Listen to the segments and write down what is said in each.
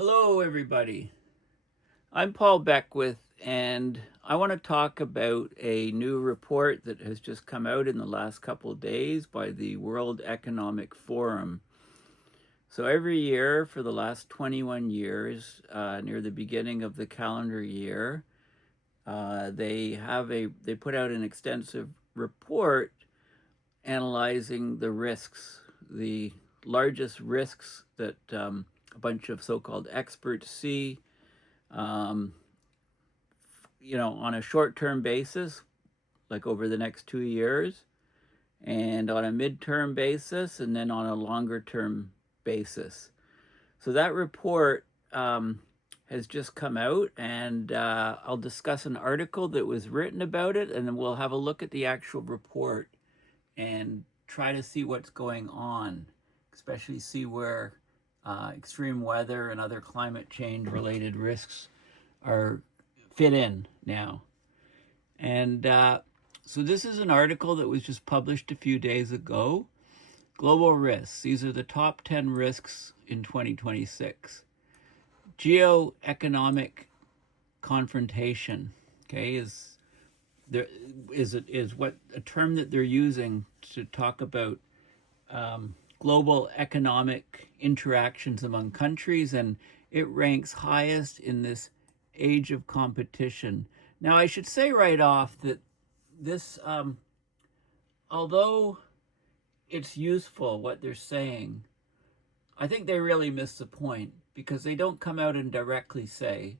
Hello, everybody. I'm Paul Beckwith, and I want to talk about a new report that has just come out in the last couple of days by the World Economic Forum. So every year for the last 21 years, near the beginning of the calendar year, they put out an extensive report analyzing the risks, the largest risks that a bunch of so-called experts see, um, on a short-term basis, like over the next 2 years, and on a midterm basis, and then on a longer-term basis. So that report has just come out, and I'll discuss an article that was written about it, and then we'll have a look at the actual report and try to see what's going on, especially see where extreme weather and other climate change related risks are fit in now. And so this is an article that was just published a few days ago. Global risks. These are the top 10 risks in 2026. Geoeconomic confrontation, okay, is what a term that they're using to talk about global economic interactions among countries, and it ranks highest in this age of competition. Now, I should say right off that this, although it's useful what they're saying, I think they really miss the point, because they don't come out and directly say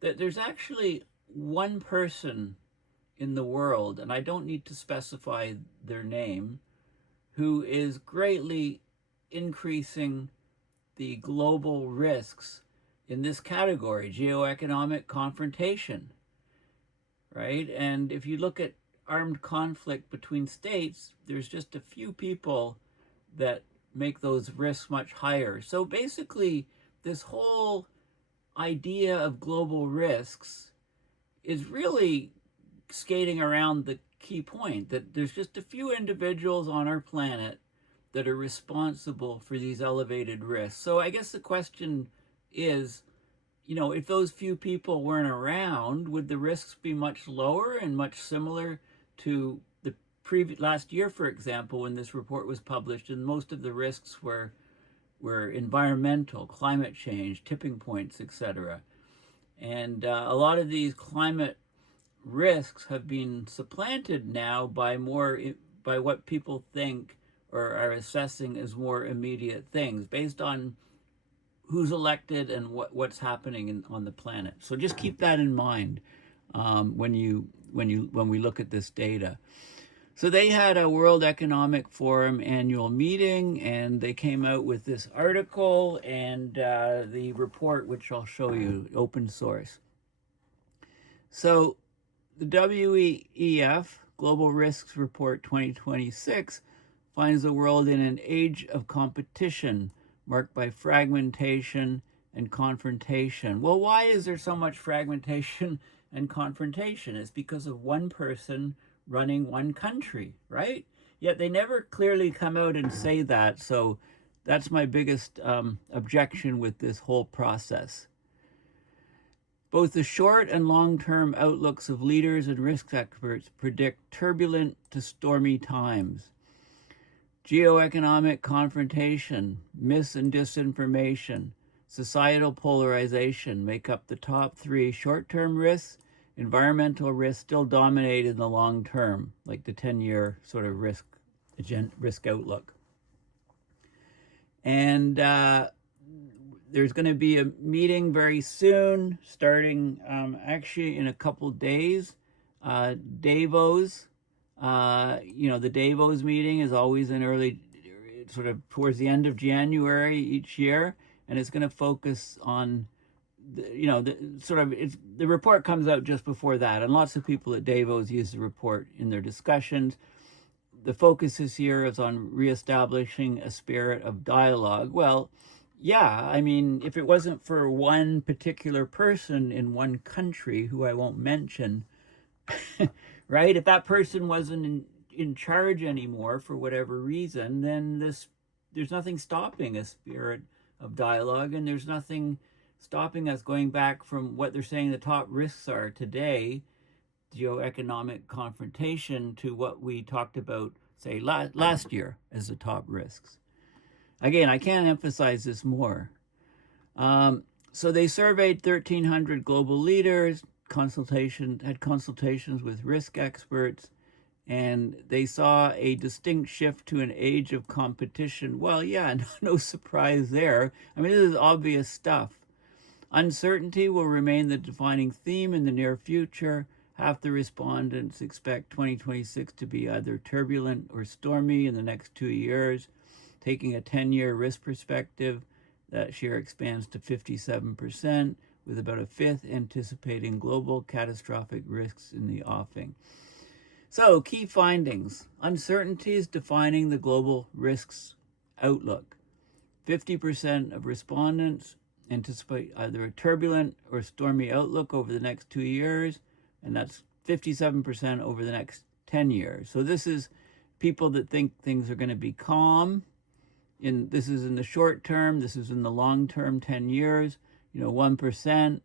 that there's actually one person in the world, and I don't need to specify their name, who is greatly increasing the global risks in this category, geoeconomic confrontation, right? And if you look at armed conflict between states, there's just a few people that make those risks much higher. So basically, this whole idea of global risks is really skating around the key point that there's just a few individuals on our planet that are responsible for these elevated risks. So I guess the question is, if those few people weren't around, would the risks be much lower and much similar to the last year, for example, when this report was published, and most of the risks were environmental, climate change, tipping points, etc. And a lot of these climate risks have been supplanted now by what people think or are assessing as more immediate things based on who's elected and what's happening on the planet. So just keep that in mind when we look at this data. So they had a World Economic Forum annual meeting, and they came out with this article and the report, which I'll show you, open source. So the WEF, Global Risks Report 2026, finds the world in an age of competition marked by fragmentation and confrontation. Well, why is there so much fragmentation and confrontation? It's because of one person running one country, right? Yet they never clearly come out and say that. So that's my biggest objection with this whole process. Both the short and long-term outlooks of leaders and risk experts predict turbulent to stormy times. Geoeconomic confrontation, mis and disinformation, societal polarization make up the top three short-term risks. Environmental risks still dominate in the long term, like the 10-year sort of risk outlook. And there's going to be a meeting very soon, starting actually in a couple days. Davos, the Davos meeting is always in early, sort of towards the end of January each year, and it's going to focus on, the report comes out just before that, and lots of people at Davos use the report in their discussions. The focus this year is on reestablishing a spirit of dialogue. Well, yeah, I mean, if it wasn't for one particular person in one country who I won't mention, right? If that person wasn't in charge anymore for whatever reason, then there's nothing stopping a spirit of dialogue, and there's nothing stopping us going back from what they're saying the top risks are today, geoeconomic confrontation, to what we talked about, say, last year as the top risks. Again, I can't emphasize this more. So they surveyed 1,300 global leaders, had consultations with risk experts, and they saw a distinct shift to an age of competition. Well, yeah, no surprise there. I mean, this is obvious stuff. Uncertainty will remain the defining theme in the near future. Half the respondents expect 2026 to be either turbulent or stormy in the next 2 years. Taking a 10-year risk perspective, that share expands to 57%, with about a fifth anticipating global catastrophic risks in the offing. So, key findings. Uncertainties defining the global risks outlook. 50% of respondents anticipate either a turbulent or stormy outlook over the next 2 years, and that's 57% over the next 10 years. So this is people that think things are going to be calm. This is in the short term, this is in the long term, 10 years, 1%,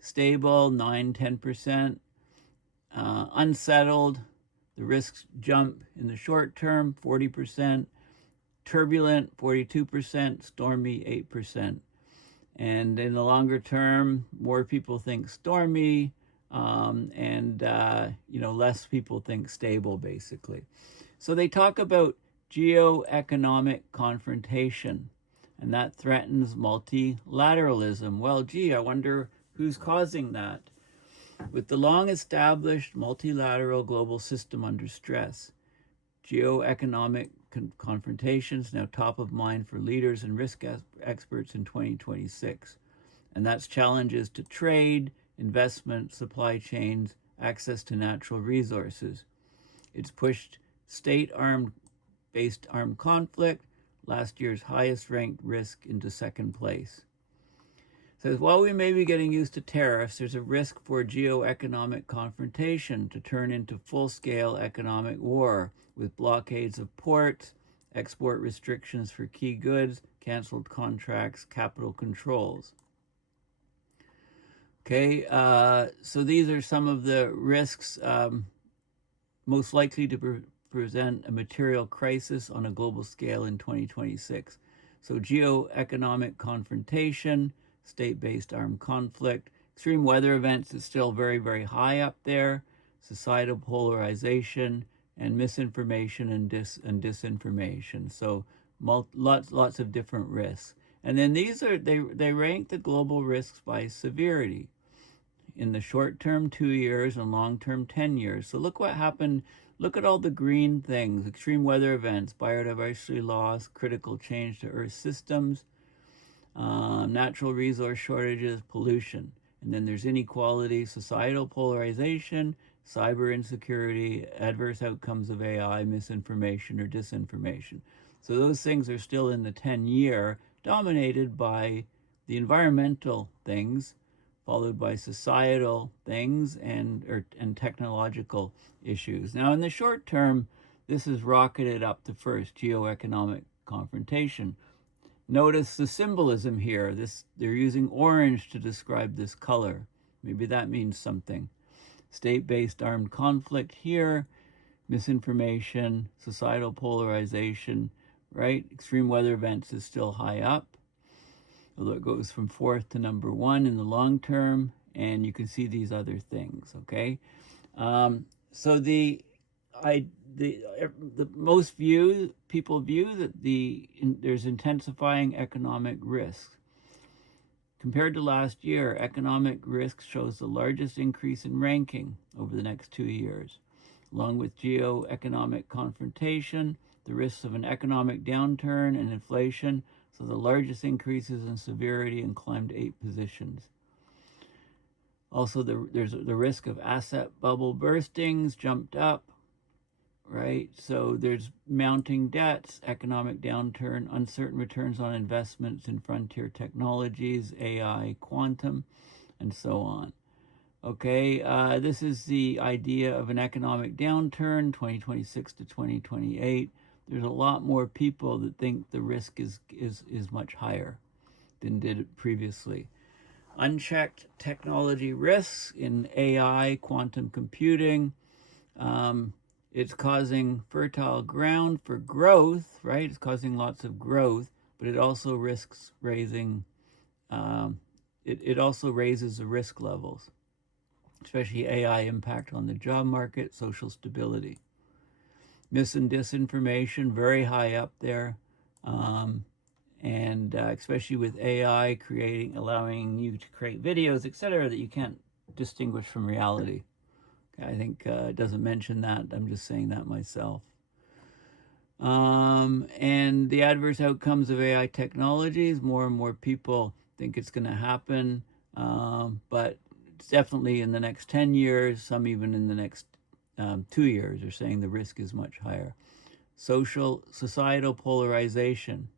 stable, 9-10%, unsettled, the risks jump in the short term, 40%, turbulent, 42%, stormy, 8%. And in the longer term, more people think stormy, and less people think stable, basically. So they talk about geoeconomic confrontation, and that threatens multilateralism. Well, gee, I wonder who's causing that. With the long-established multilateral global system under stress, geoeconomic confrontations now top of mind for leaders and risk experts in 2026. And that's challenges to trade, investment, supply chains, access to natural resources. It's pushed state-based armed conflict, last year's highest ranked risk, into second place. It says, while we may be getting used to tariffs, there's a risk for geoeconomic confrontation to turn into full-scale economic war, with blockades of ports, export restrictions for key goods, canceled contracts, capital controls. Okay, so these are some of the risks most likely to present a material crisis on a global scale in 2026. So geoeconomic confrontation, state-based armed conflict, extreme weather events is still very, very high up there, societal polarization, and misinformation and disinformation. So lots of different risks. And then they rank the global risks by severity. In the short term, 2 years, and long term, 10 years. So look what happened. Look at all the green things: extreme weather events, biodiversity loss, critical change to Earth systems, natural resource shortages, pollution. And then there's inequality, societal polarization, cyber insecurity, adverse outcomes of AI, misinformation or disinformation. So those things are still in the 10-year, dominated by the environmental things, followed by societal things and technological issues. Now, in the short term, this is rocketed up to first, geoeconomic confrontation. Notice the symbolism here. They're using orange to describe this color. Maybe that means something. State-based armed conflict here, misinformation, societal polarization, right? Extreme weather events is still high up, although it goes from fourth to number one in the long term, and you can see these other things, okay? So most people view that there's intensifying economic risks. Compared to last year, economic risk shows the largest increase in ranking over the next 2 years. Along with geoeconomic confrontation, the risks of an economic downturn and inflation, so the largest increases in severity and climbed 8 positions. Also, there's the risk of asset bubble burstings jumped up, right? So there's mounting debts, economic downturn, uncertain returns on investments in frontier technologies, AI, quantum, and so on. Okay, this is the idea of an economic downturn, 2026 to 2028. There's a lot more people that think the risk is much higher. than did it previously. Unchecked technology risks in AI, quantum computing. It's causing fertile ground for growth, right? It's causing lots of growth, but it also risks raising, it also raises the risk levels, especially AI impact on the job market, social stability. Mis and disinformation, very high up there. And especially with AI allowing you to create videos, etc., that you can't distinguish from reality. I think it doesn't mention that. I'm just saying that myself. And the adverse outcomes of AI technologies, more and more people think it's going to happen, but it's definitely in the next 10 years, some even in the next 2 years are saying the risk is much higher. Societal polarization.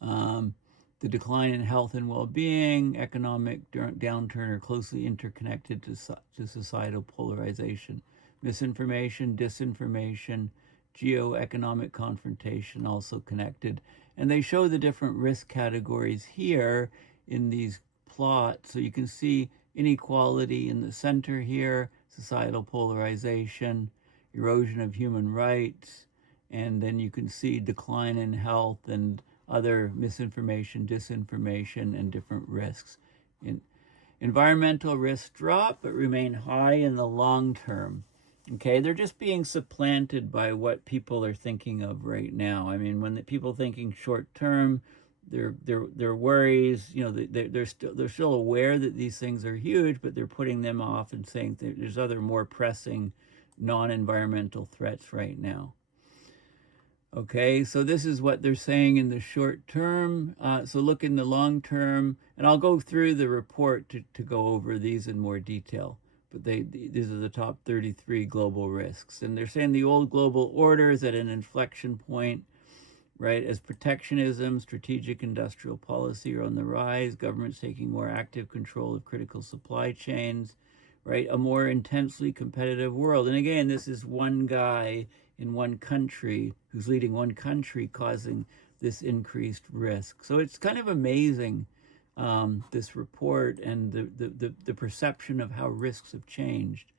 The decline in health and well-being, economic downturn are closely interconnected to societal polarization. Misinformation, disinformation, geoeconomic confrontation also connected. And they show the different risk categories here in these plots. So you can see inequality in the center here, societal polarization, erosion of human rights, and then you can see decline in health and other misinformation, disinformation, and different risks. Environmental risks drop, but remain high in the long term. Okay, they're just being supplanted by what people are thinking of right now. I mean, when the people thinking short term, their worries, you know, they're still aware that these things are huge, but they're putting them off and saying there's other more pressing non-environmental threats right now. Okay, so this is what they're saying in the short term. So look in the long term, and I'll go through the report to go over these in more detail. But these are the top 33 global risks. And they're saying the old global order is at an inflection point, right? As protectionism, strategic industrial policy are on the rise, governments taking more active control of critical supply chains, right? A more intensely competitive world. And again, this is one guy in one country who's leading one country causing this increased risk. So it's kind of amazing, this report and the perception of how risks have changed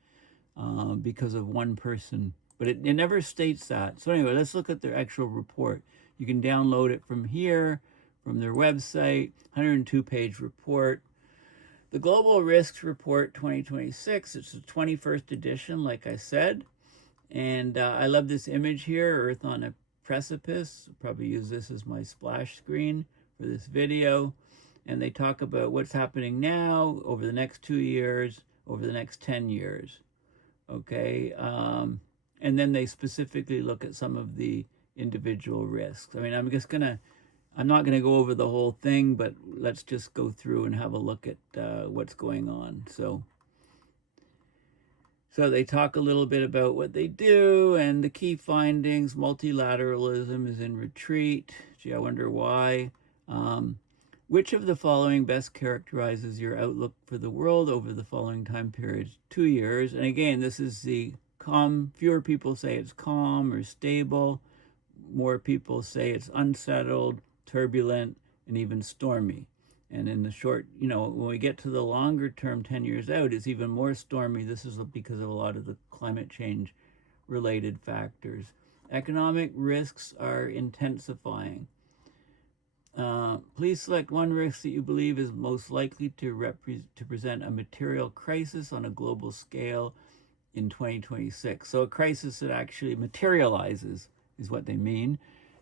because of one person. But it never states that. So anyway, let's look at their actual report. You can download it from here, from their website, 102-page report. The Global Risks Report 2026, it's the 21st edition, like I said. And I love this image here, Earth on a Precipice. I'll probably use this as my splash screen for this video. And they talk about what's happening now, over the next 2 years, over the next 10 years. Okay, and then they specifically look at some of the individual risks. I mean, I'm not gonna go over the whole thing, but let's just go through and have a look at what's going on. So they talk a little bit about what they do and the key findings. Multilateralism is in retreat. Gee, I wonder why. Which of the following best characterizes your outlook for the world over the following time periods? 2 years. And again, this is the calm. Fewer people say it's calm or stable. More people say it's unsettled, turbulent, and even stormy. And in the short, you know, when we get to the longer term, 10 years out, it's even more stormy. This is because of a lot of the climate change related factors. Economic risks are intensifying. Please select one risk that you believe is most likely to present a material crisis on a global scale in 2026. So a crisis that actually materializes is what they mean.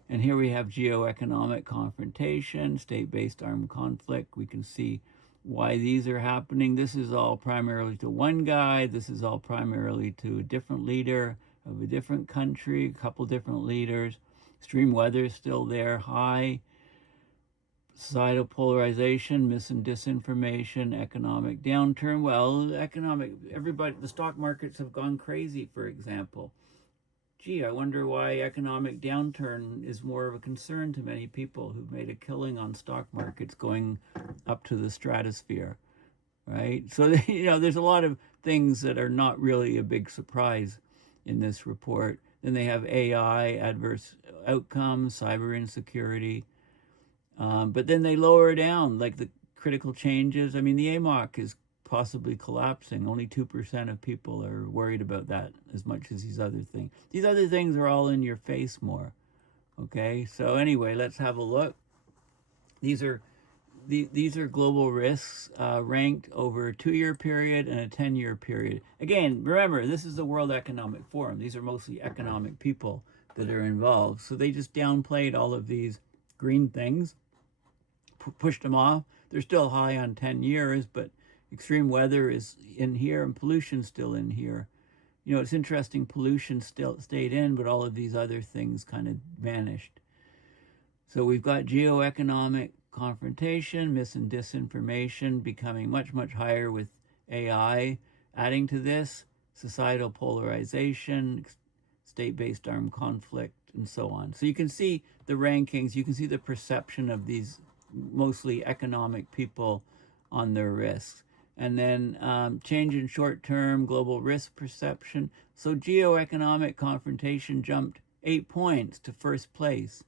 And here we have geoeconomic confrontation, state-based armed conflict. We can see why these are happening. This is all primarily to one guy. This is all primarily to a different leader of a different country, a couple different leaders. Extreme weather is still there, high. Societal polarization, mis and disinformation, economic downturn. Well, the stock markets have gone crazy, for example. Gee, I wonder why economic downturn is more of a concern to many people who've made a killing on stock markets going up to the stratosphere, right? So, you know, there's a lot of things that are not really a big surprise in this report. Then they have AI, adverse outcomes, cyber insecurity, But then they lower down, like the critical changes. I mean, the AMOC is possibly collapsing. Only 2% of people are worried about that as much as these other things. These other things are all in your face more. Okay, so anyway, let's have a look. These are global risks ranked over a 2-year period and a 10-year period. Again, remember, this is the World Economic Forum. These are mostly economic people that are involved. So they just downplayed all of these green things, pushed them off. They're still high on 10 years, but extreme weather is in here and pollution's still in here. You know, it's interesting, pollution still stayed in, but all of these other things kind of vanished. So we've got geoeconomic confrontation, mis and disinformation becoming much, much higher with AI. Adding to this, societal polarization, state-based armed conflict, and so on. So you can see the rankings, you can see the perception of these mostly economic people on their risks. And then change in short-term global risk perception. So geoeconomic confrontation jumped 8 points to first place.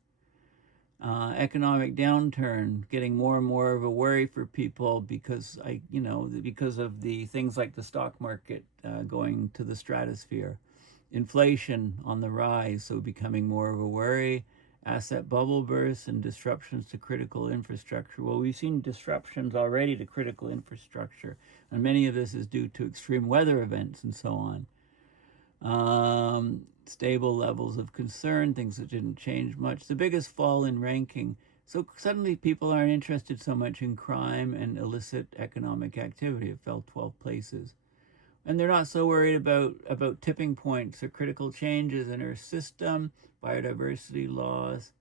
Economic downturn getting more and more of a worry for people because because of the things like the stock market going to the stratosphere. Inflation on the rise, so becoming more of a worry. Asset bubble bursts and disruptions to critical infrastructure. Well, we've seen disruptions already to critical infrastructure, and many of this is due to extreme weather events and so on. Stable levels of concern, things that didn't change much. The biggest fall in ranking. So suddenly people aren't interested so much in crime and illicit economic activity. It fell 12 places. And they're not so worried about tipping points or critical changes in our system, biodiversity laws,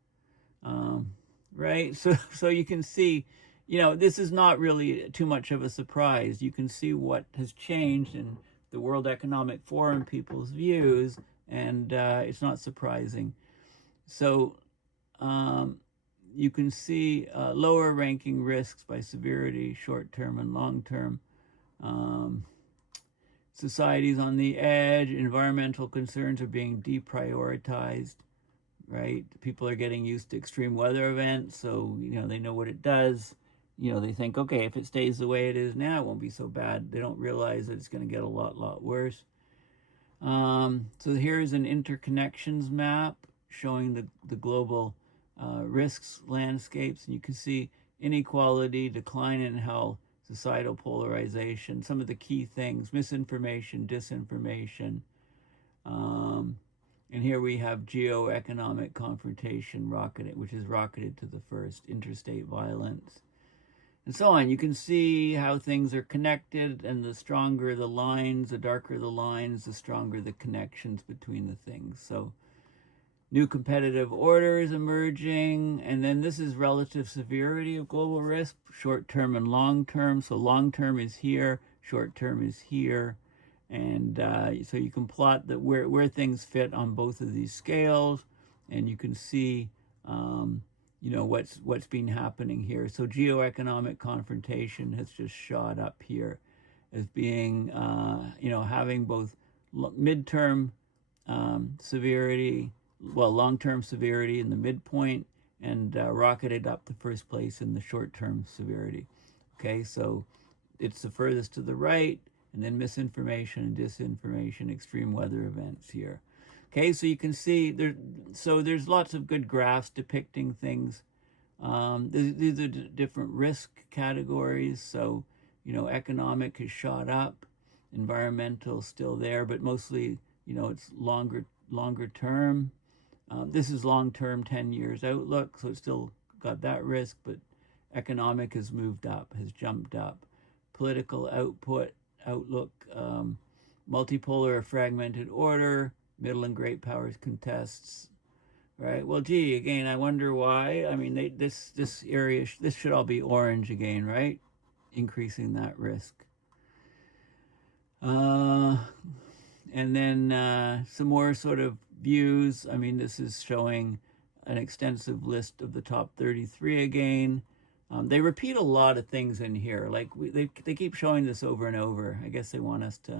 right? So you can see, this is not really too much of a surprise. You can see what has changed in the World Economic Forum people's views, and it's not surprising. So you can see lower ranking risks by severity, short-term and long-term. Societies on the edge, environmental concerns are being deprioritized, right? People are getting used to extreme weather events, so, they know what it does. They think, okay, if it stays the way it is now, it won't be so bad. They don't realize that it's going to get a lot worse. So here's an interconnections map showing the global risks landscapes, and you can see inequality, decline in health, societal polarization, some of the key things, misinformation, disinformation. And here we have geoeconomic confrontation which is rocketed to the first, interstate violence, and so on. You can see how things are connected, and the stronger the lines, the darker the lines, the stronger the connections between the things. So new competitive orders emerging, and then this is relative severity of global risk, short-term and long-term. So long-term is here, short-term is here, and so you can plot where things fit on both of these scales, and you can see what's been happening here. So geoeconomic confrontation has just shot up here as being having both midterm severity, long-term severity in the midpoint, and rocketed up to first place in the short-term severity. Okay, so it's the furthest to the right, and then misinformation and disinformation, extreme weather events here. Okay, so you can see there's lots of good graphs depicting things. These are different risk categories. So, economic has shot up, environmental still there, but mostly, it's longer term. This is long-term 10 years outlook, so it's still got that risk, but economic has moved up, has jumped up. Political outlook, multipolar or fragmented order, middle and great powers contests, right? Well, gee, again, I wonder why. I mean, this area, this should all be orange again, right? Increasing that risk. And then some more sort of views. I mean, this is showing an extensive list of the top 33 again. They repeat a lot of things in here. Like they keep showing this over and over. I guess they want us to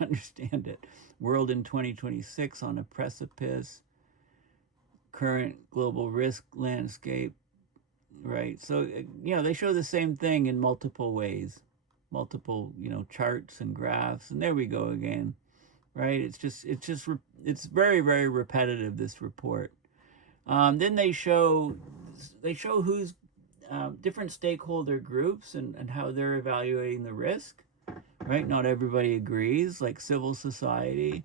understand it. World in 2026 on a precipice. Current global risk landscape. right? So, they show the same thing in multiple ways, multiple, charts and graphs. And there we go again, right? It's very, very repetitive, this report. Then they show who's different stakeholder groups and how they're evaluating the risk, right? Not everybody agrees. Like civil society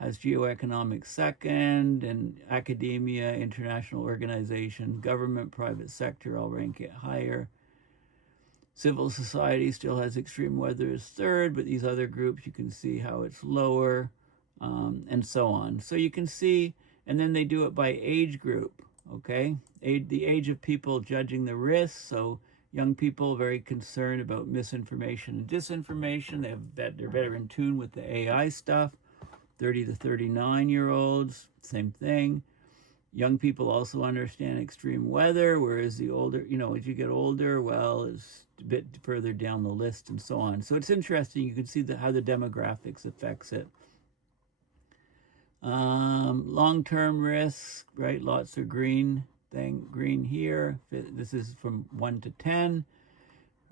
has geoeconomic second, and academia, international organization, government, private sector all rank it higher. Civil society still has extreme weather as third, but these other groups, you can see how it's lower, and so on. So you can see, and then they do it by age group, okay? The age of people judging the risks. So young people very concerned about misinformation and disinformation. They're better in tune with the AI stuff. 30 to 39-year-olds, same thing. Young people also understand extreme weather, whereas the older, as you get older, well, it's a bit further down the list and so on. So it's interesting. You can see how the demographics affects it. Long-term risk, right? Lots of green here. This is from 1 to 10,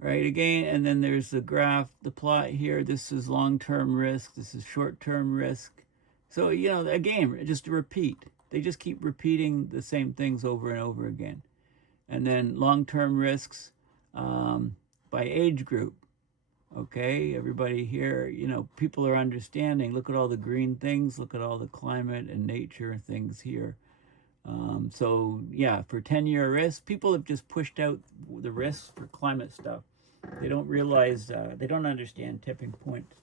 right? Again, and then there's the graph, the plot here. This is long-term risk. This is short-term risk. So, again, just to repeat. They just keep repeating the same things over and over again. And then long-term risks by age group. Okay, everybody here, people are understanding. Look at all the green things. Look at all the climate and nature things here. So, yeah, for 10-year risks, people have just pushed out the risks for climate stuff. They don't realize, they don't understand tipping points,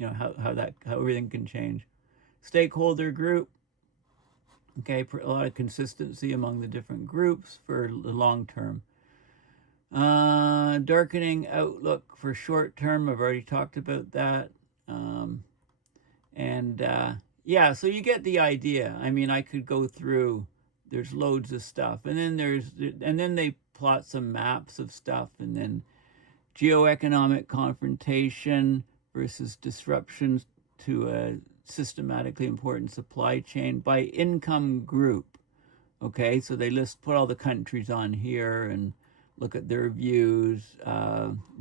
how everything can change. Stakeholder group. Okay, a lot of consistency among the different groups for the long term. Darkening outlook for short term. I've already talked about that. Yeah, so you get the idea. I mean, I could go through. There's loads of stuff, and then they plot some maps of stuff, and then geoeconomic confrontation versus disruptions to a systematically important supply chain by income group. Okay, so they put all the countries on here and look at their views.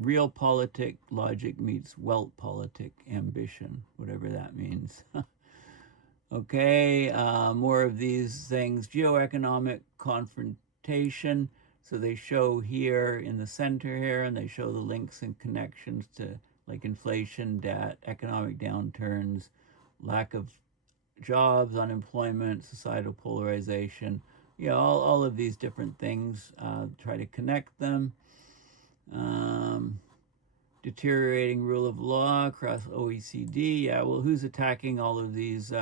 Realpolitik logic meets Weltpolitik ambition, whatever that means. Okay, more of these things. Geoeconomic confrontation. So they show here in the center here, and they show the links and connections to like inflation, debt, economic downturns, lack of jobs, unemployment, societal polarization, all of these different things, try to connect them. Deteriorating rule of law across OECD. Yeah, well, who's attacking all of these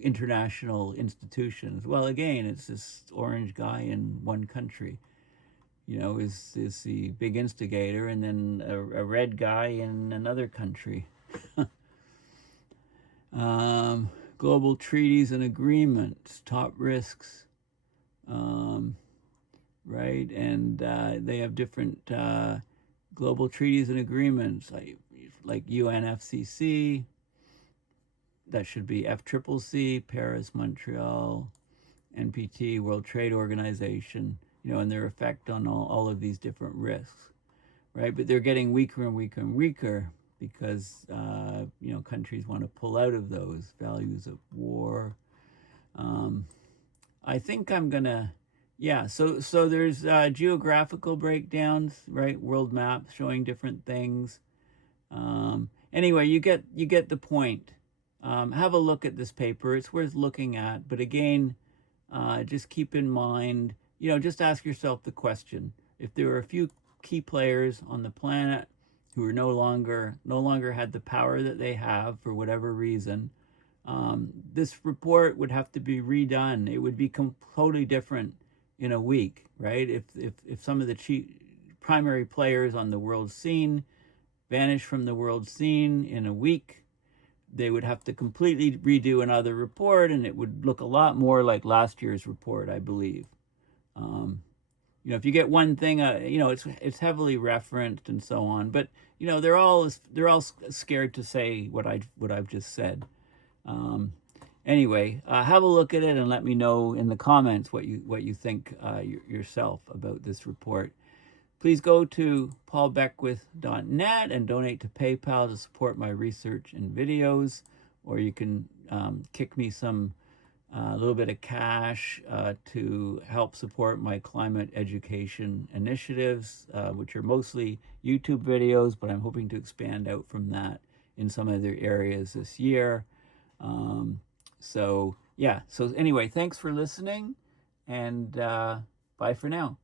international institutions? Well, again, it's this orange guy in one country, is the big instigator, and then a red guy in another country. Global treaties and agreements, top risks, right? And they have different global treaties and agreements, like UNFCCC, that should be FCCC, Paris, Montreal, NPT, World Trade Organization, and their effect on all of these different risks, right? But they're getting weaker and weaker and weaker because, countries want to pull out of those values of war. I think I'm going to, so there's geographical breakdowns, right? World maps showing different things. Anyway, you get the point. Have a look at this paper. It's worth looking at. But again, just keep in mind, just ask yourself the question. If there were a few key players on the planet who are no longer had the power that they have for whatever reason, this report would have to be redone. It would be totally different in a week, right? If some of the primary players on the world scene vanish from the world scene in a week, they would have to completely redo another report, and it would look a lot more like last year's report, I believe. If you get one thing, it's heavily referenced and so on, but they're all scared to say what I've just said. Anyway, have a look at it and let me know in the comments what you think yourself about this report. Please go to paulbeckwith.net and donate to PayPal to support my research and videos, or you can kick me some little bit of cash to help support my climate education initiatives, which are mostly YouTube videos, but I'm hoping to expand out from that in some other areas this year. So anyway, thanks for listening, and bye for now.